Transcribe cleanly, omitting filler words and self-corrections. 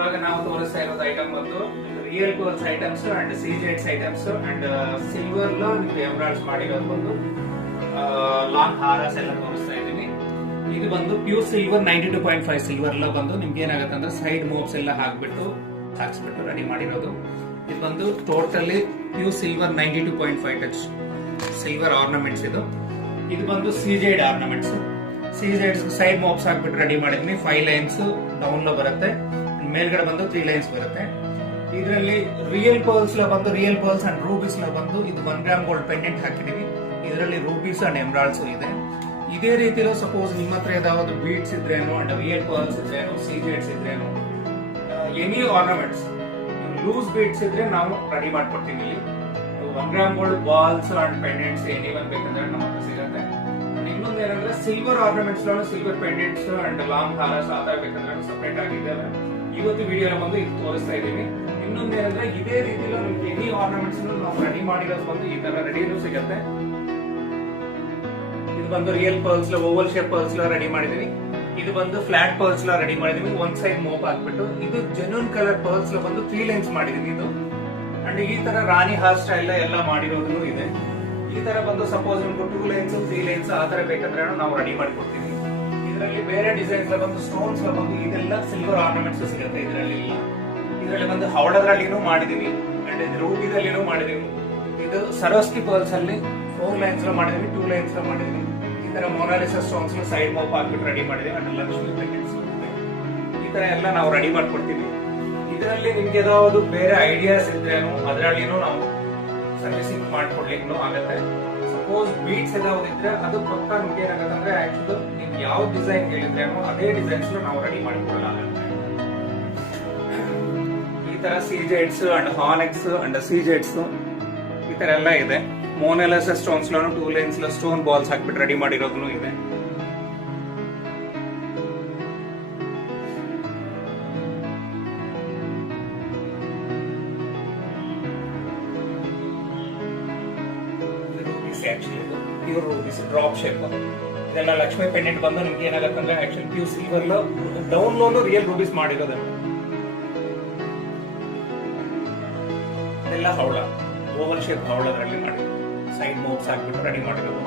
ಇವಾಗ ನಾವು ತೋರಿಸ್ತಾ ಇರೋದು ಐಟಮ್ ಬಂದು ರಿಯಲ್ ಗೋಲ್ಸ್ ಐಟಮ್ಸ್ ಅಂಡ್ ಸಿಜೆಟ್ಸ್ ಐಟಮ್ಸ್ ಅಂಡ್ ಸಿಲ್ವರ್ లో ನಿಮಗೆ ಎಮರಾಲ್ಡ್ಸ್ ಮಾಡಿರೋದು ಬಂದು ಲಾಂಗ್ ಹಾರಸ್ ಎಲ್ಲ ತೋರಿಸ್ತಾ ಇದ್ದೀನಿ. ಇದು ಬಂದು ಪ್ಯೂರ್ ಸಿಲ್ವರ್ 92.5 ಸಿಲ್ವರ್ లో ಬಂದು ನಿಮ್ಗೆ ಏನಾಗುತ್ತೆ ಅಂದ್ರೆ ಸೈಡ್ ಮೋಬ್ಸ್ ಎಲ್ಲ ಹಾಕ್ಬಿಟ್ಟು ಹಾಕ್ಸ್ಬಿಟ್ಟು ರೆಡಿ ಮಾಡಿರೋದು. ಇದು ಬಂದು totally pure silver 92.5 touch silver ornaments. ಇದು ಬಂದು ಸಿಜೆಡ್ ಆರ್ನಮೆಂಟ್ಸ್. ಸಿಜೆಡ್ಸ್ ಸೈಡ್ ಮೋಬ್ಸ್ ಹಾಕ್ಬಿಟ್ಟು ರೆಡಿ ಮಾಡಿದ್ವಿ. 5 ಲೈನ್ಸ್ ಡೌನ್ లో ಬರುತ್ತೆ, ಮೇಲ್ಗಡೆ ಬಂದು 3 ಲೈನ್ಸ್ ಬರುತ್ತೆ. ಇದರಲ್ಲಿ ರಿಯಲ್ ಪರ್ಲ್ಸ್ లో ಬಂದು ರಿಯಲ್ ಪರ್ಲ್ಸ್ ಅಂಡ್ ರೂಬೀಸ್ లో ಬಂದು ಇದು 1 ಗ್ರಾಮ್ ಗೋಲ್ಡ್ ಪೆಂಡೆಂಟ್ ಹಾಕಿದೀವಿ. ಇದರಲ್ಲಿ ರೂಬೀಸ್ ಅಂಡ್ ಎಮರಾಲ್ಡ್ಸ್ ಇದೆ. ಇದೇ ರೀತಿలో ಸಪೋಸ್ ನಿಮ್ಮ ಹತ್ರ ಯಾವ್ದು ಬೀಡ್ಸ್ ಇದ್ರೇನು ಅಂಡ್ ರಿಯಲ್ ಪರ್ಲ್ಸ್ ಇದ್ರೇನು ಸಿಜೆಡ್ಸ್ ಇದ್ರೇನು ಎನಿ ಆರ್ನಮೆಂಟ್ಸ್ ಲೂಸ್ ಬೀಡ್ಸ್ ಇದ್ರೆ ನಾವು ರೆಡಿ ಮಾಡ್ಕೊಡ್ತೀವಿ. 1 gram gold balls and pendants any one ಬೇಕಂದ್ರೆ ನಮ್ಮ ಹತ್ರ ಸಿಗುತ್ತೆ. ಇನ್ನೊಂದು ಏನಂದ್ರೆ silver ornaments silver pendants and long ಹಾರಸ್ ಆತರ ಬೇಕಂದ್ರೆ ಸಪರೇಟ್ ಆಗಿದ್ದಾವೆ. ಇವತ್ತು ವಿಡಿಯೋ ಬಂದು ಇದು ತೋರಿಸ್ತಾ ಇದೀವಿ. ಇನ್ನೊಂದು ಏನಂದ್ರೆ ಇದೇ ರೀತಿలో ನಿಮ್ಗೆ ಎನಿ ಆರ್ನಮೆಂಟ್ಸ್ ನಾವು ರೆಡಿ ಮಾಡಿರೋದು ಬಂದು ಈ ತರ ರೆಡಿನೂ ಸಿಗುತ್ತೆ. ಇದು ಬಂದು real pearls Oval shape pearls ready ಮಾಡಿದೀವಿ. ಇದು ಬಂದು ಫ್ಲಾಟ್ ಪರ್ಲ್ಸ್ ರೆಡಿ ಮಾಡಿದೀವಿ. ಒಂದ್ ಸೈಡ್ ಮೋಪ್ ಹಾಕ್ಬಿಟ್ಟು ಇದು ಜೆನ್ಯೂನ್ ಕಲರ್ ಪರ್ಲ್ಸ್ ಬಂದು 3 ಲೈನ್ಸ್ ಮಾಡಿದೀವಿ. ಇದು ಅಂಡ್ ಈ ತರ ರಾಣಿ ಹಾರ್ ಸ್ಟೈಲ್ ಎಲ್ಲ ಮಾಡಿರೋದು ಇದೆ. ಈ ತರ ಬಂದು ಸಪೋಸ್ ನಿಮ್ಗೆ 2 ಲೈನ್ಸ್ 3 ಲೈನ್ಸ್ ಆ ತರ ಬೇಕಂದ್ರೆ ನಾವು ರೆಡಿ ಮಾಡ್ಕೊಡ್ತೀವಿ. ಇದರಲ್ಲಿ ಬೇರೆ ಡಿಸೈನ್ಸ್ ಬಂದು ಸ್ಟೋನ್ಸ್ ಬಂದು ಇದೆಲ್ಲ ಸಿಲ್ವರ್ ಆರ್ನಮೆಂಟ್ಸ್ ಸಿಗುತ್ತೆ. ಇದರಲ್ಲಿ ಬಂದು ಹವಳದ್ರಲ್ಲಿನೂ ಮಾಡಿದೀವಿ ಅಂಡ್ ರೂಬಿದಲ್ಲಿನೂ ಮಾಡಿದೀವಿ. ಇದು ಸರೋಸ್ಕಿ ಪರ್ಲ್ಸ್ ಅಲ್ಲಿ 4 ಲೈನ್ಸ್ ಮಾಡಿದೀವಿ, 2 ಲೈನ್ಸ್ ಮಾಡಿದೀವಿ. ಈ ತರ ಮೊನಾಲಿಸಾ ಸ್ಟೋನ್ಸ್ ಸೈಡ್ ಮೋಪ್ ಹಾಕ್ಬಿಟ್ಟು ರೆಡಿ ಮಾಡಿದೀವಿ ಅಂಡ್ ಲಕ್ಷ್ಮಿ ಪ್ಯಾಕೆಟ್ಸ್ ಈ ತರ ಎಲ್ಲ ನಾವು ರೆಡಿ ಮಾಡ್ಕೊಡ್ತೀವಿ. ಇದರಲ್ಲಿ ನಿಮ್ಗೆ ಯಾವ್ದು ಬೇರೆ ಐಡಿಯಾಸ್ ಇದ್ರೇನು ಅದರಲ್ಲಿನೂ ನಾವು ಸರ್ವಿಸಿಂಗ್ ಮಾಡ್ಕೊಡ್ಲಿಕ್ಕೂ ಆಗತ್ತೆ. ಸಪೋಸ್ ಬೀಟ್ಸ್ ಯಾವ್ದು ಇದ್ರೆ ಅದು ಪಕ್ಕ ನಿಮ್ಗೆ ಏನಾಗುತ್ತೆ ಅಂದ್ರೆ ಆಕ್ಚುಲಿ ನೀವು ಯಾವ ಡಿಸೈನ್ ಹೇಳಿದ್ರೇನೋ ಅದೇ ಡಿಸೈನ್ಸ್ ನಾವು ರೆಡಿ ಮಾಡಿಕೊಡಲಾಗುತ್ತೆ. ಈ ತರ ಸಿಜೆಟ್ಸ್ ಅಂಡ್ ಹಾನೆಕ್ಸ್ ಅಂಡ್ ಸಿಜೆಟ್ಸ್ ಈ ತರ ಎಲ್ಲ ಇದೆ. Mona Lisa stones 2 lines stone balls ಹಾಕ್ಬಿಟ್ಟು ರೆಡಿ ಮಾಡಿರೋದು ಇದೆ. ಪ್ಯೂರ್ ರೂಬೀಸ್ ಡ್ರಾಪ್ ಶೇಪ್ ಇದೆಲ್ಲ ಲಕ್ಷ್ಮಿ ಪೆಂಡೆಂಟ್ ಬಂದು ನಿಮ್ಗೆ ಏನಾಗುತ್ತೆ ಅಂದ್ರೆ actually pure silver down loan real rubies ಮಾಡಿರೋದು. ಇದೆಲ್ಲ ಹವಳ ಓವಲ್ ಶೇಪ್ ಹವಳದ್ರಲ್ಲಿ ಮಾಡಿ ಸೈಡ್ ಮೋಬ್ಸ್ ಹಾಕ್ಬಿಟ್ಟು ರೆಡಿ ಮಾಡಿರೋದು.